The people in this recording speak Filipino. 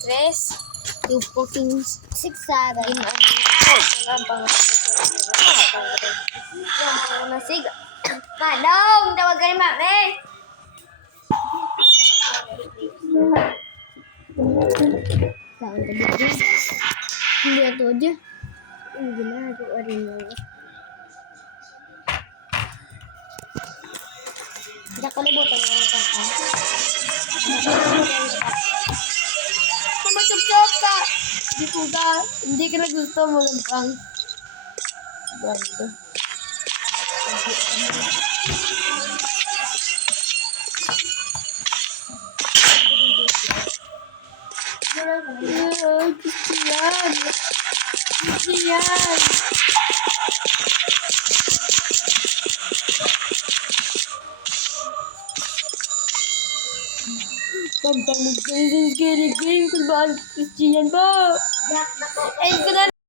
Tres. Yung fucking siksara. Alam pang nasig. Manong, tawag kay mami. Saan ka dito? Hindi ato dyan. Hindi na ako rin mo. Hindi ko libutan yung kanta. Mamachup-chup ka! Hindi po ka. Hindi ka na gusto mo lang pang. Ganto. Gusto yan. Gusto yan. Pampamog kayo sa scary game kung bakit Christian ba? Ayun ko na